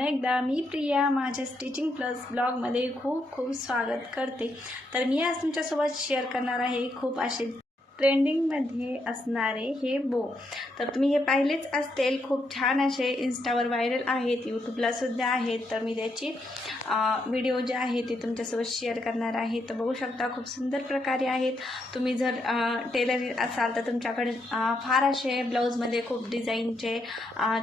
पुन्हा एकदा मी प्रिया माझ्या स्टिचिंग प्लस ब्लॉगमध्ये खूप खूप स्वागत करते। तर मी आज तुमच्यासोबत शेअर करणार आहे खूप असे ट्रेंडिंगमध्ये असणारे हे बो। तर तुम्ही हे पाहिलेच असतील, खूप छान असे इंस्टावर व्हायरल आहेत, यूट्यूबला सुद्धा आहेत। तर मी त्याची व्हिडिओ जे आहे ते तुमच्यासोबत शेअर करणार आहे। तर बघू शकता खूप सुंदर प्रकारे आहेत। तुम्ही जर टेलर असाल तर तुमच्याकडे फार असे ब्लाऊजमध्ये खूप डिझाईनचे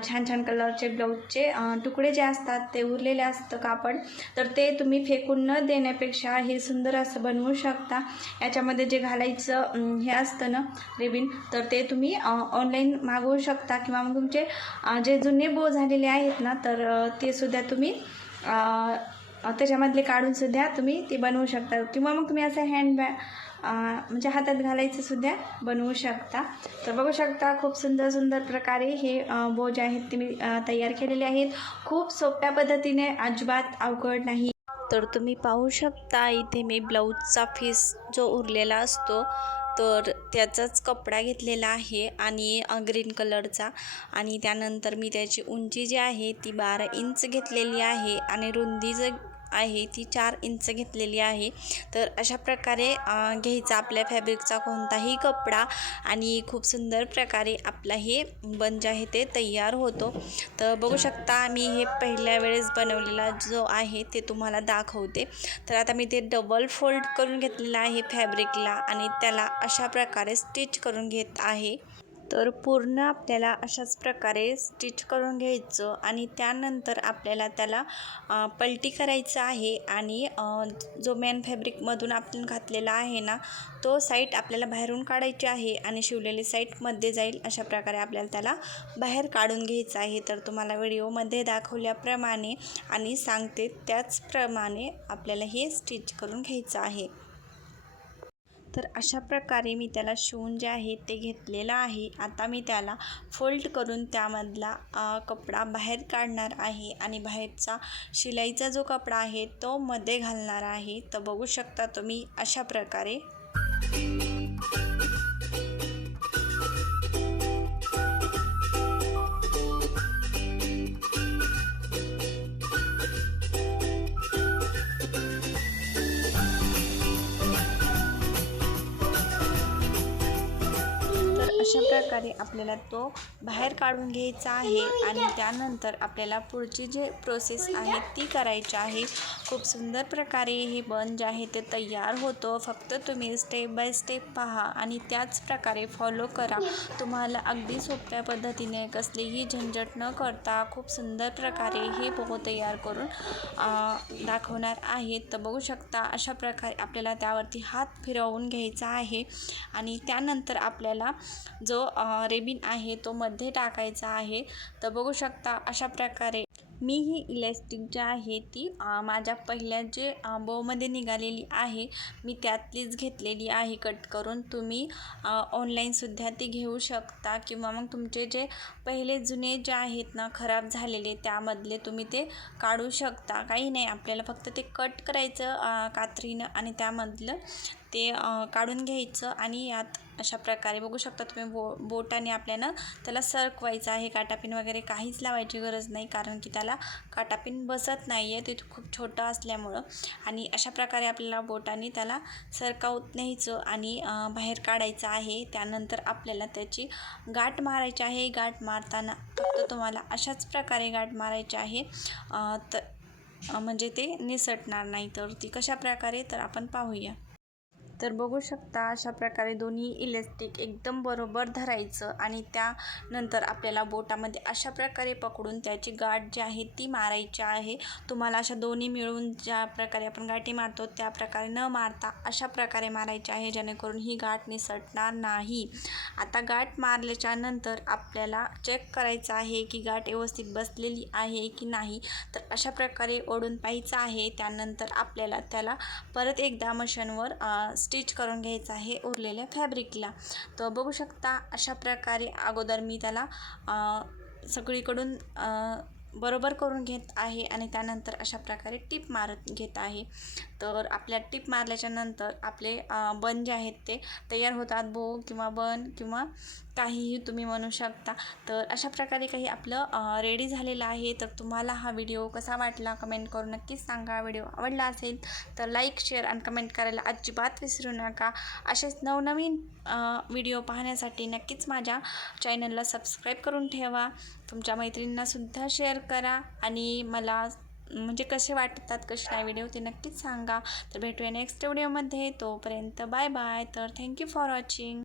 छान छान कलरचे ब्लाऊजचे तुकडे जे असतात ते उरलेले असतं कापड, तर ते तुम्ही फेकून न देण्यापेक्षा हे सुंदर असं बनवू शकता। याच्यामध्ये जे घालायचं हे असतं ना रिबीन, तर ते तुम्ही ऑनलाईन मागवू शकता किंवा मग तुमचे जे जुने बो झालेले आहेत ना, तर ते सुद्धा तुम्ही त्याच्यामधले काढून सुद्धा तुम्ही ते बनवू शकता किंवा मग तुम्ही असं हँडबॅग म्हणजे हातात घालायचं सुद्धा बनवू शकता। तर बघू शकता खूप सुंदर सुंदर प्रकारे हे बो जे आहेत ते मी तयार केलेले आहेत, खूप सोप्या पद्धतीने, अजिबात अवघड नाही। तर तुम्ही पाहू शकता इथे मी ब्लाऊजचा पीस जो उरलेला असतो तर त्याचाच कपडा घेतलेला आहे आणि ग्रीन कलरचा, आणि त्यानंतर मी त्याची उंची जी आहे ती 12 इंच घेतलेली आहे आणि रुंदी जी आहे ती 4 इंच घेतलेली आहे। तर अशा प्रकारे घ्यायचा आपल्या फॅब्रिकचा कोणताही कपडा आणि खूप सुंदर प्रकारे आपला हे बन जे आहे ते तयार होतो। तर बघू शकता मी हे पहिल्या वेळेस बनवलेला जो आहे ते तुम्हाला दाखवते। तर आता मी ते डबल फोल्ड करून घेतलेला आहे फॅब्रिकला आणि त्याला अशा प्रकारे स्टिच करून घेत आहे। तर पूर्ण आपल्याला अशाच प्रकारे स्टिच करून घ्यायचं आणि त्यानंतर आपल्याला त्याला पलटी करायचं आहे आणि जो मेन फॅब्रिकमधून आपण घातलेला आहे ना तो साईड आपल्याला बाहेरून काढायची आहे आणि शिवलेली साईडमध्ये जाईल, अशा प्रकारे आपल्याला त्याला बाहेर काढून घ्यायचं आहे। तर तुम्हाला व्हिडिओमध्ये दाखवल्याप्रमाणे आणि सांगते त्याचप्रमाणे आपल्याला हे स्टिच करून घ्यायचं आहे। तर अशा प्रकारे मी त्याला शिवून जे आहे ते घेतलेला आहे। आता मी त्याला फोल्ड करून त्यामधला कपडा बाहेर काढणार आहे आणि बाहेरचा शिलाईचा जो कपडा आहे तो मध्ये घालणार आहे। तर बघू शकता तुम्ही अशा प्रकारे अशा प्रकारे आपल्याला तो बाहेर काढून घ्यायचा आहे आणि त्यानंतर आपल्याला पुढची जी प्रोसेस आहे ती करायची आहे। खूप सुंदर प्रकारे हे बन जे आहे ते तयार होतं, फक्त तुम्ही स्टेप बाय स्टेप पहा आणि त्याच प्रकारे फॉलो करा। तुम्हाला अगदी सोप्या पद्धतीने कसलीही झंझट न करता खूप सुंदर प्रकारे हे बो तयार करून दाखवणार आहेत। तर बघू शकता अशा प्रकारे आपल्याला त्यावरती हात फिरवून घ्यायचा आहे आणि त्यानंतर आपल्याला जो रेबिन आहे तो मध्ये टाकायचा आहे। तर बघू शकता अशा प्रकारे मी ही इलॅस्टिक जी आहे ती माझ्या पहिल्या जे बोमध्ये निघालेली आहे मी त्यातलीच घेतलेली आहे कट करून। तुम्ही ऑनलाईनसुद्धा ती घेऊ शकता किंवा मग तुमचे जे पहिले जुने जे आहेत ना खराब झालेले त्यामधले तुम्ही ते काढू शकता, काही नाही। आपल्याला फक्त ते कट करायचं कात्रीनं आणि त्यामधलं ते काढून घ्यायचं आणि यात अशा प्रकारे बघू शकता तुम्ही बोटाने आपल्याला त्याला सरकवायचं आहे। काटापिन वगैरे काहीच लावायची गरज नाही, कारण की त्याला काटापिन बसत नाही आहे, ते खूप छोटं असल्यामुळं। आणि अशा प्रकारे आपल्याला बोटाने त्याला सरकावत न्यायचं आणि बाहेर काढायचं आहे। त्यानंतर आपल्याला त्याची गाठ मारायची आहे। गाठ मारताना फक्त तुम्हाला अशाच प्रकारे गाठ मारायची आहे, तर म्हणजे ते निसटणार नाही। तर ती कशा प्रकारे तर आपण पाहूया। तर बघू शकता अशा प्रकारे दोन्ही इलॅस्टिक एकदम बरोबर धरायचं आणि त्यानंतर आपल्याला बोटामध्ये अशा प्रकारे पकडून त्याची गाठ जी आहे ती मारायची आहे। तुम्हाला अशा दोन्ही मिळून ज्या प्रकारे आपण गाठी मारतो त्या प्रकारे न मारता अशा प्रकारे मारायची आहे, जेणेकरून ही गाठ निसटणार नाही। आता गाठ मारल्याच्या नंतर आपल्याला चेक करायचं आहे की गाठ व्यवस्थित बसलेली आहे की नाही, तर अशा प्रकारे ओढून पाहायचं आहे। त्यानंतर आपल्याला त्याला परत एकदा मशीनवर स्टिच करून घ्यायचं आहे उरलेल्या फॅब्रिकला। तर बघू शकता अशा प्रकारे अगोदर मी त्याला सगळीकडून बरोबर करून घेत आहे आणि त्यानंतर अशा प्रकारे टिप मारत घेत आहे। तर आपल्या टिप मारल्याच्या नंतर आपले बन जे आहेत ते तयार होतात, बो किंवा बन किंवा काहीही तुम्ही म्हणू शकता. तर अशा प्रकारे काही आपलं रेडी झालेलं आहे. तर तुम्हाला हा व्हिडिओ कसा वाटला कमेंट करून नक्कीच सांगा. व्हिडिओ आवडला असेल तर लाईक, शेअर आणि कमेंट करायला अजिबात विसरू नका. असेच नवनवीन व्हिडिओ पाहण्यासाठी नक्कीच माझ्या चॅनलला सबस्क्राईब करून ठेवा. तुमच्या मैत्रिणींनासुद्धा शेअर करा आणि मला म्हणजे कसे वाटतात कसे नाही व्हिडिओ ते नक्कीच सांगा. तर भेटूया नेक्स्ट व्हिडिओमध्ये. तोपर्यंत बाय बाय. तर थँक्यू फॉर वॉचिंग.